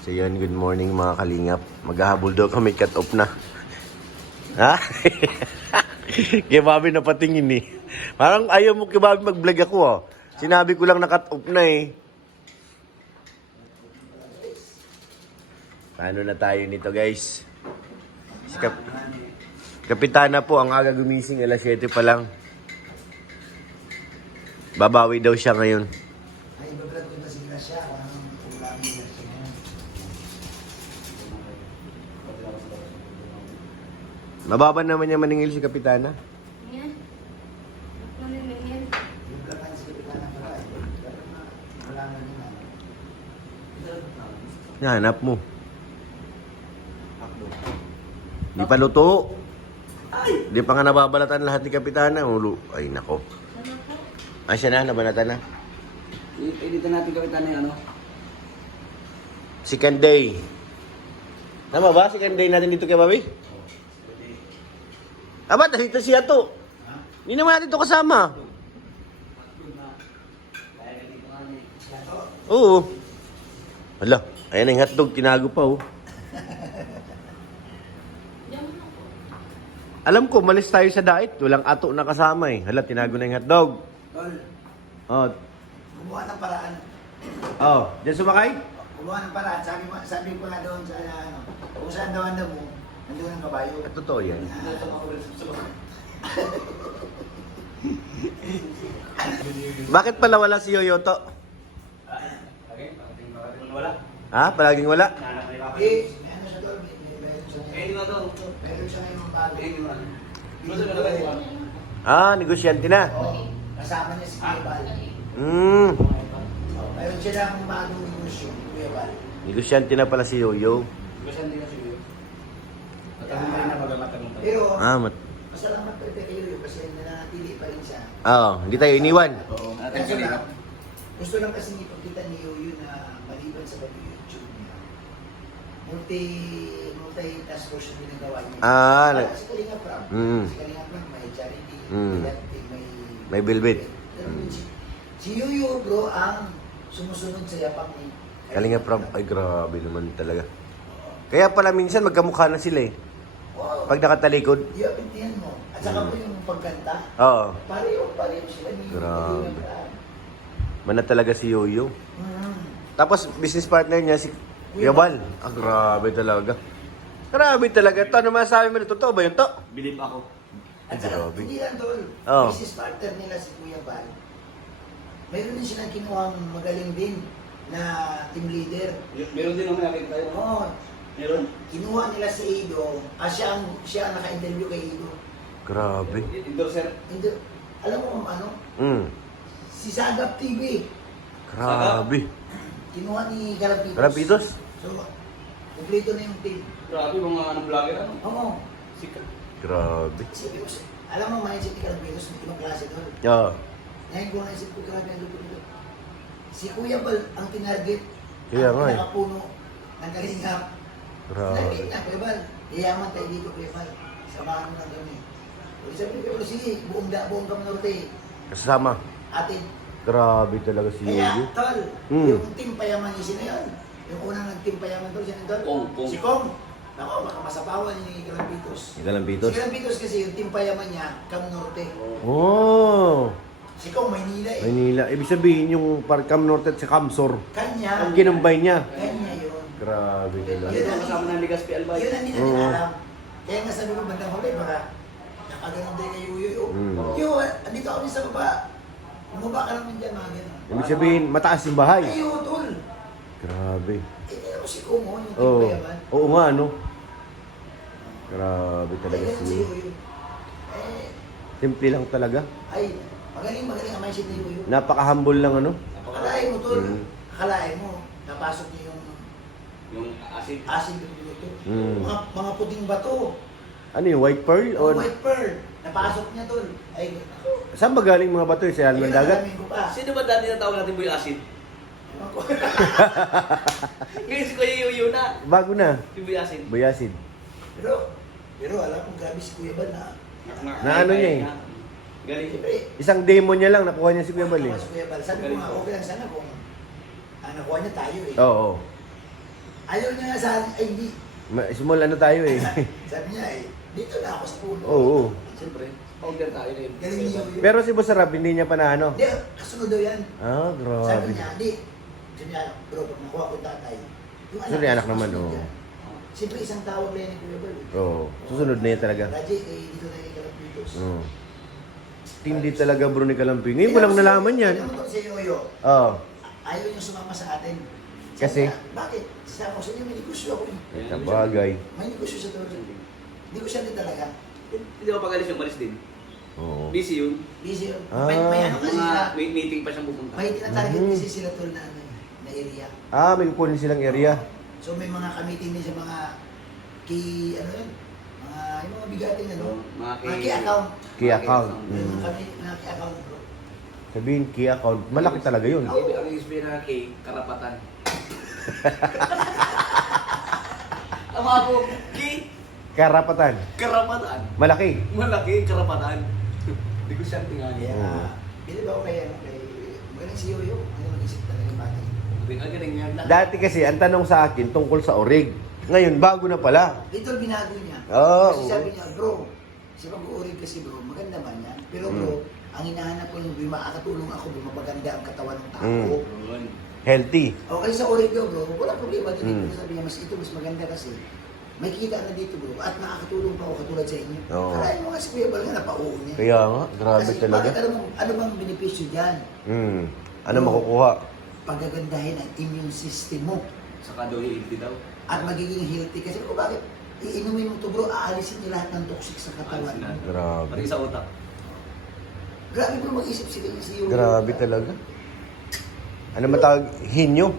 So yun, good morning mga kalingap. Maghahabol daw kami, cut off na. Ha? Kaya Bobby napatingin eh. Parang ayaw mo kay Bobby mag-vlog ako ah. Sinabi ko lang na cut off na eh. Paano na tayo nito guys? Si Kapitana po ang aga gumising, alas 7 pa lang. Babawi daw siya ngayon. Ay, babalat ko na si Gracia. Ang ulam ni Gracia. Mababa naman niya maningil si Kapitana. Yan. Manilingin. Yung laman si Kapitana pala. Wala na naman. Hanap mo. Di pa luto. Di pa nga nababalatan lahat ni Kapitana. Ulo. Ay, nako. Ano po? Ay, siya na. Nabalatan na. Editan natin kapitan na yung ano. Second day. Tama ba? Second day natin dito kay Bobby? Aba, dito siya to. Hindi naman natin to kasama. Oo. Hala, ayan ang hotdog. Tinago pa oh. Alam ko, malis tayo sa diet. Walang ato na kasama eh. Hala, tinago na yung hotdog. Tol, Oh, gumawa ng paraan. oh. Diyan sumakay? Gumawa ng paraan. Sabi ko nga doon sa ano. Kung saan daw anda mo, nandun ang kabayo. At totoo yan. Bakit pala wala si Yoyoto? Wala. Ha? Palaging wala? Eh, may ano siya doon. Meron siya ngayon. Meron siya ngayon ng bago. Ah, negosyante na. Oo. Kasama niya si Kuya Bal. Hmm. Meron siya ng bagong negosyo, Kuya Bal. Negosyante na pala si Yoyo. Kasi hindi na siguro. Matanong rin na magamatang tayo. Pero, Ah, masalamat pa rin kayo kasi nanatili pa rin siya. hindi tayo iniwan. Oo. Kaso lang, gusto lang kasi ipagkita ni Yoyo na maliban sa pag-YouTube niya, multi-task force yung ginagawa niya. Ah, Si Kalinga Prab, Mm. si Kalinga Prab may charity, Mm. may May bilbit. Pero si Yoyo bro ang sumusunod sa yapak ni Kalinga Prab, ay grabe naman talaga. Kaya pala minsan magkamukha na sila eh. Wow, Pag nakatalikod. di apintihan mo. At saka po yung pagkanta, Oo. pareho sila ni Grabe. Kalinga Prab. Mana talaga si Yoyo. Mm. Tapos business partner niya si Kuya Bal. Ah, grabe talaga. Grabe talaga. Ito, ano masasabi mo na? Totoo ba yun to? Bilib ako. At saka, Grabe. hindi lang tol, Oo. business partner nila si Kuya Bal. Mayroon din silang kinuhang magaling din na team leader. Meron din naman nakita tayo. Oo, Meron. kinuha nila si Ido. Siya ang naka-interview kay Ido. Grabe. Endorser. Hindi, alam mo kung ano? Mm. Si Sagap TV. Grabe. Kinuha ni Garapitos. Garapitos? So, kumplito na yung team. Grabe mga ano vlogger ano. Oo. Sikat. Grabe. Sabi ko, alam mo, mindset ni Garapitos, ibang klase doon. Oo. Ngayon ko naisip ko, grabe ang lupo nito. Si Kuya Bal ang tinarget. Kaya ang nga eh. pinakapuno ng kalingap. Grabe. Tinarget na, Kuya Bal. Yayaman tayo dito, Kuya Bal. Samahan mo ng kami. O sabi ko, Kuya Bal, sige, buong Kamo Norte. Kasama. Atin. Grabe talaga si Yoyo. Kaya, tol, Hmm. yung team payaman niya sino yun. Yung unang nag-team payaman tol, sino tol? Kong. Si Kong. Ako, baka masapawan ni Galampitos. Ikaw lang, Pitos? Si Galampitos kasi yung team payaman niya, Cam Norte. Oh. Si Kong, Maynila eh. Maynila. Ibig sabihin yung Parcam Norte at si Camsor. Kanya. Ang ginambay niya. Kanya yun. Grabe talaga. Yun ang Kasama ng Ligas P. Albay. Yun ang hindi natin alam. Kaya nga sabi ko, bandang huli, baka nakaganon din kay Yuyo. Mm. Yo, andito kami sa baba. Bumaba ka naman dyan, mga ganun. Ibig sabihin, mataas yung bahay. Ay, tol. Grabe. Hindi naman si Kumo, yung team Oo. payaman. Oo nga, ano? Grabe talaga Ay, si si Yoyo. Yuyo. Eh, Simple lang talaga. ay, magaling ang mindset ni Yuyo. Napaka-humble lang, ano? Akalain mo, tol. Mm. Akalain mo, napasok niyo yung Yung asin. asin ng luto. Mm. Mga puting bato. Ano yung white pearl? O, White pearl. Napasok niya, tol. Ay, ako. saan ba galing mga bato? Sa Alman Ayun ang Dagat? alamin ko pa. Sino ba dati na tawag natin boy asin? Ewan ko. Ngayon si Kuya Yuyo na. Bago na. Si boy asin. Bayasid. Pero alam ko, grabe si Kuya Bal na. Na ano niya eh. Galing. Siyempre, Isang demo niya lang, nakuha niya si Kuya Bal eh. Si Kuya Bal. Sabi ko nga, okay lang sana kung nakuha niya tayo eh. Oo. Ayaw niya nga sa akin, ay hindi. Small ano tayo eh. Sabi niya dito na ako sa puno. Oo. Siyempre, order tayo rin. Galing niyo yun. Pero si Boss Rab, hindi niya pa na ano. Hindi, kasunod daw yan. Ah, Sabi grabe. niya, sabi niya, bro, pag nakuha ko yung tatay, yung Siyempre, anak naman, kasunod oo. yan. Siyempre, isang tawag na yan ni Kuya Bal. Oo. Susunod na yan talaga. Raji, dito na yung Kalapitos. Oo. Hindi talaga bro ni Kalamping. Ngayon mo lang nalaman yan. Alam mo to, si Yoyo, Oo. ayaw niya sumama sa atin. Sabi Kasi? niya, bakit? Sabi ko sa inyo, may negosyo ako eh. Sabagay. May negosyo sa tawag. Hindi ko siya din talaga. Hindi ako pag-alis yung malis din. Oo. Busy yun. Busy yun. Ah. May ano kasi sila. May meeting pa siyang pupunta. May tinatarget Mhm. kasi sila tol na ano, na area. Ah, may kukunin silang area. So may mga kamiting din sa mga key, ano yun? Yung mga bigating ano? Mga Key account. Key account. Yung Mm. mga kami, mga key account bro. Sabihin, key account. Malaki talaga yun. Ang explain na kay karapatan. Tama ako, kay Karapatan. karapatan. Malaki. Malaki karapatan. Hindi ko siya tingali. Kaya, Oo. bilib ako kay, magaling si Yoyo. Ano mag-isip talaga yung bata. Ang galing yan lahat. Dati kasi, ang tanong sa akin tungkol sa orig. Ngayon, bago na pala. Dito binago niya. Oo. Kasi sabi niya, bro, sa pag-uurig kasi bro, maganda man yan. Pero bro, ang hinahanap ko yung makakatulong ako, bumabaganda ang katawan ng tao. Yun. Healthy. Okay sa orig daw bro, wala problema dito. Mm. Sabi niya, mas ito, mas maganda kasi. May kita na dito bro, at nakakatulong pa ako katulad sa inyo. Oo. Karain mo nga si Kuya Bal nga, napauo niya. Kaya nga, grabe Kasi talaga. bakit ano bang benepisyo dyan? Ano makukuha? Pagagandahin ang immune system mo Saka daw yung 80 daw. at magiging healthy. Kasi kung bakit, iinumin mo to bro, aalisin niya lahat ng toxic sa katawan mo. Grabe. Pati sa utak. Grabe bro, mag-isip sila yung CEO. Grabe talaga. Ano matawag? Hinyo?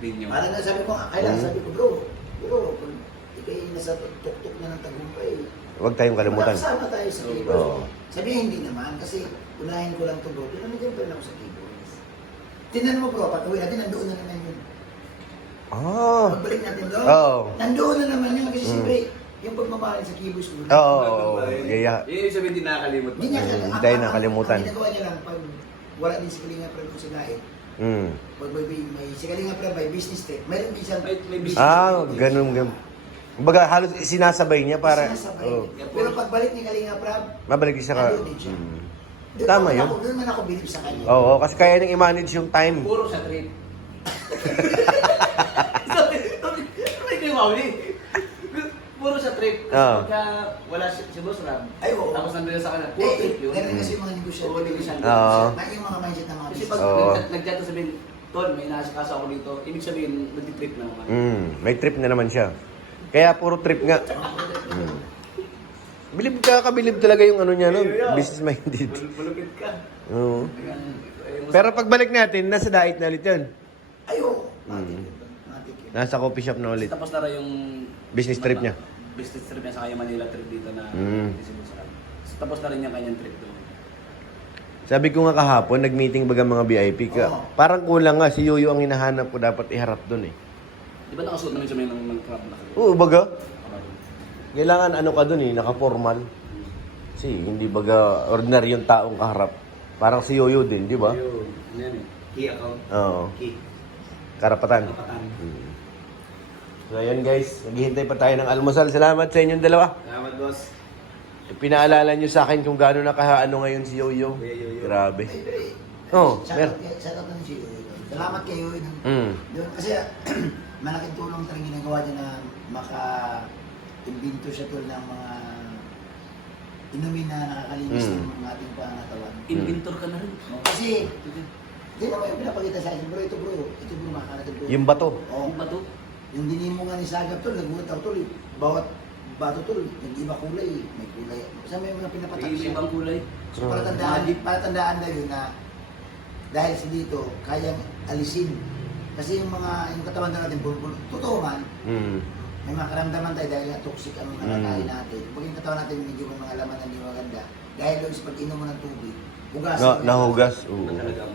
Ninyo. Parang nga sabi ko, kailan Mm. sabi ko bro, kung ikay nasa tuktok na ng tagumpay, Huwag tayong kalimutan. magkakasama tayo sa keyboard. Oo. Sabihin hindi naman, kasi unahin ko lang to bro, pero nandiyan pa rin ako sa keyboard. Tinan mo bro, pag uwi natin, nandoon na naman yun. Ah. Pagbalik natin doon, Oo. nandoon na naman yun, kasi Mm. siyempre, yung pagmamahal sa keyboard ko. Oo. Yaya. Yun yung sabihin, hindi nakakalimot. Hindi niya, Hindi tayo nakalimutan. Ang ginagawa niya lang, pag wala din si Kalinga Prab kung sa gait, pag may si Kalinga Prab may business trip, mayroon din siyang May business Ah, ganun. Kumbaga, halos sinasabay niya para... Sinasabay. Oh, Pero pagbalik ni Kalinga Prab, mabalik siya ka. Nandun din siya. doon Tama naman yun. Doon man ako bilib sa kanya. Oo, kasi kaya nang i-manage yung time. Puro sa trip. Sabi kayo, Mauli. Puro sa trip. Kasi Oo. pagka wala si Boss Rab, Ay, oo. tapos nandun sa kanan, puro trip yun. Ganun kasi yung mga negosyante. Oo, negosyante. Oo. Yung mga mindset ng mga Kasi business. pag Oo. nagdata sabihin, Ton, may nasikaso ako dito, ibig sabihin, nag-trip na naman. May trip na naman siya. Kaya puro trip nga. Bilib ka, kabilib talaga yung ano niya, no? Business minded. Bulupit ka. Oo. Pero pagbalik natin, nasa diet na ulit yun. Ayo. Matik yun. Matik yun. Nasa coffee shop na ulit. Tapos na rin yung... Business trip niya. Business trip niya sa kaya Manila trip dito na... Si Boss Rab. So, tapos na rin yung kanyang trip doon. Sabi ko nga kahapon, nag-meeting baga mga VIP ka. Oo. Parang kulang nga, si Yoyo ang hinahanap ko, dapat iharap dun eh. Di ba nakasuot namin siya may ng crab na Oo, baga. Kailangan ano ka dun eh, naka-formal. Kasi hindi baga ordinary yung taong kaharap. Parang si Yoyo din, di ba? Yun, yan eh. Key account. Oo. Key. Karapatan. Kapatan. So ayan guys, naghihintay pa tayo ng almusal. Salamat sa inyong dalawa. Salamat, boss. Pinaalala nyo sa akin kung gaano nakaano ngayon si Yoyo. Kuya Yoyo. Grabe. Ay, pero Oo, shoutout shoutout na si Yoyo. Salamat kayo. Doon, kasi malaking tulong talagang ginagawa niya na maka-imbento siya tol ng mga inumin na nakakalinis ng ating pangatawan. Inventor ka na rin. Kasi, di naman yung pinapakita sa akin, bro, ito bro, makakalatin bro. Yung bato. Oo. Yung bato? Yung dinim mo nga ni Sagap tol, nagulat ako tol, bawat bato tol, nag-iba kulay, may kulay. Kasi may mga pinapatak May siya. ibang kulay. So palatandaan na yun na dahil sa dito, kayang alisin. Kasi yung katawan na natin, bulbul, totoo man, may mga karamdaman tayo dahil nga toxic ang nakakain natin. Pag yung katawan natin, medyo may mga laman na hindi maganda. Dahil doon sa pag-inom mo ng tubig, hugas. Nahugas. Oo.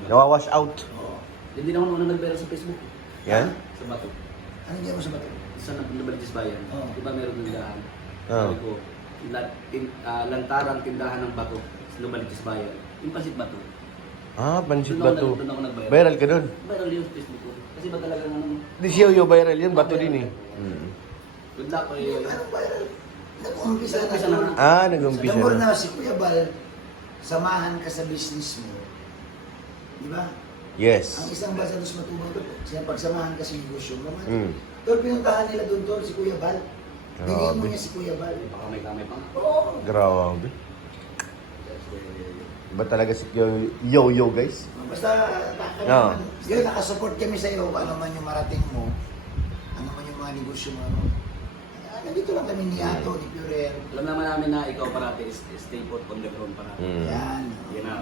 Nawawash out. Oo. Hindi na ako nung nag-viral sa Facebook. Yan? Sa bato. Ano hindi mo sa bato? Sa Nabalitis Bayan. Oo. Diba meron tindahan? Oo. Sabi ko, lantarang tindahan ng bato sa Nabalitis Bayan. Yung pansit bato. Ah, pansit Doon bato. ako nag-viral. Viral ka dun. Viral yun sa Facebook ko. Kasi ba talagang ano? Di si Yoyo viral yun, bato din eh. Mm. Good luck kay Anong viral? Nag-umpisa na. Nag-umpisa na. Ah, nag-umpisa Alam mo na. na si Kuya Bal, samahan ka sa business mo. Di ba? Ang Yes. isang basa dos matubang to, siya pagsamahan ka sa negosyo mo. Mm. Tol, pinuntahan nila doon, Tol, si Kuya Bal. Bigyan mo Grabe. niya si Kuya Bal. Baka may kamay pa. Oo. Grabe. Iba talaga si Yoyo, guys. Basta, Oo. yun, nakasupport kami sa iyo. Ano man yung marating mo, ano man yung mga negosyo mo. Ano. Nandito lang kami ni Ato, ni Purel. Alam naman namin na ikaw parati is stay put on the ground parati. Mm. Yan. Yan na.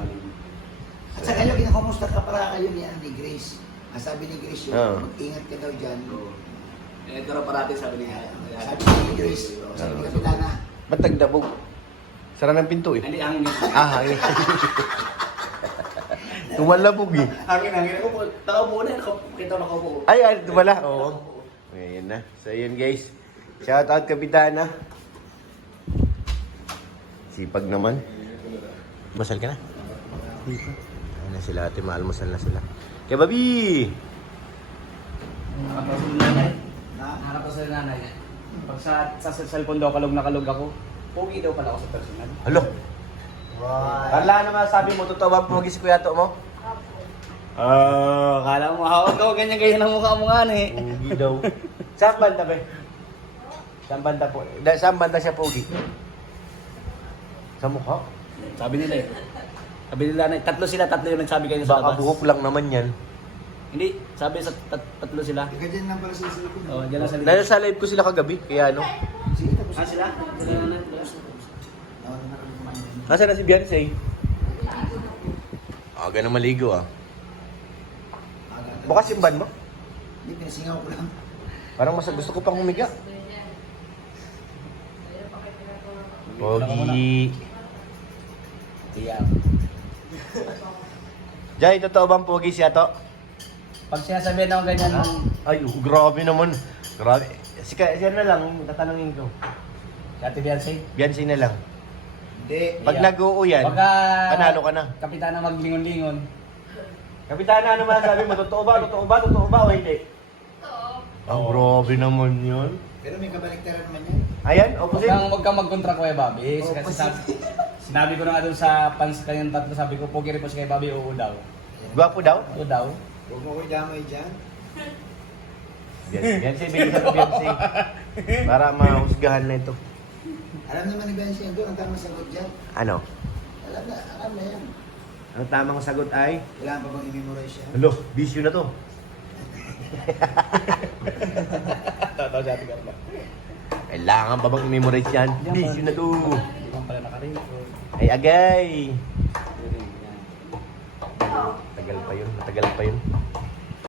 At saka yun, kinakamusta ka para kayo ni Grace. Ang sabi ni Grace yun, Oo. mag-ingat ka daw dyan. So, ito na parati sabi niya. Sabi ni Grace, sabi ni Kapitana, Ba't nagdabog? Sara ng pinto eh. Hindi, hangin yun. Ah, hangin. Tumalabog eh. Hangin. Ako po, tao po na. Kita na ko po. Ay, ito pala. Oo. Ayan na. So, yun guys. Shout out Kapitana. Sipag naman. Masal ka na? Ayan na sila ate. Maalmusal na sila. Kaya babi! Nakapasok sa nanay. Nakapasok sa nanay. Pag sa cellphone daw kalog na kalog ako, pogi daw pala ako sa personal. Halo. wow. Carla, ano masabi mo? Totoo ba pogi si Kuya To mo? Kala mo mahawag ako, ganyan-ganyan ang mukha mo nga eh. Pogi daw. Saan banda ba? Saan banda po? Saan banda siya pogi? Sa mukha? Sabi nila eh. Sabi nila na, tatlo yung nagsabi kayo sa Baka labas. buhok lang naman yan. Hindi, sabi sa tatlo sila. Ika dyan lang pala sa cellphone. Oh, diyan lang sa Dahil sa live ko sila kagabi, kaya ano? Sige, tapos. Sila? Sila na. Nasaan na si Beyonce? Aga na maligo ah. Bukas yung ban mo? Hindi, pinasingaw ko lang. Parang mas gusto ko pang humiga. Pogi. Iya. Jay, totoo bang pogi siya to? Pag sinasabihan ako ganyan, Ay, grabe naman. Grabe. Siya na lang, tatanungin ko. Ate Beyonce, Beyonce na lang. Hindi. Pag Iya. nag-oo yan, Pagka panalo ka na. kapitana maglingon-lingon, Kapitana, ano masasabi mo? Totoo ba? Totoo ba? Totoo ba o hindi? Ang grabe naman yun. Pero may kabaliktaran naman yan. Ayan, opposite. huwag kang magkontra ko kay Bobby. Oh, Kasi sinabi ko na nga doon sa fans kanyang tatlo, sabi ko, pogi rin po si kay Bobby, oo daw. Gwapo daw? Oo daw. Huwag mo ko damay dyan. Beyonce, bilisan mo Beyonce. Para mahusgahan na ito. Alam naman ni Benji yan doon, ang tamang sagot dyan. Ano? Alam na yan. Ang tamang sagot ay? Kailangan pa bang i-memorize yan? Hello, bisyo na to. Tataw sa ating karla. Kailangan pa bang i-memorize yan? Bisyo na to. Hindi man pala nakarecord. Ay, agay. Yan. Tagal pa yun, matagal pa yun.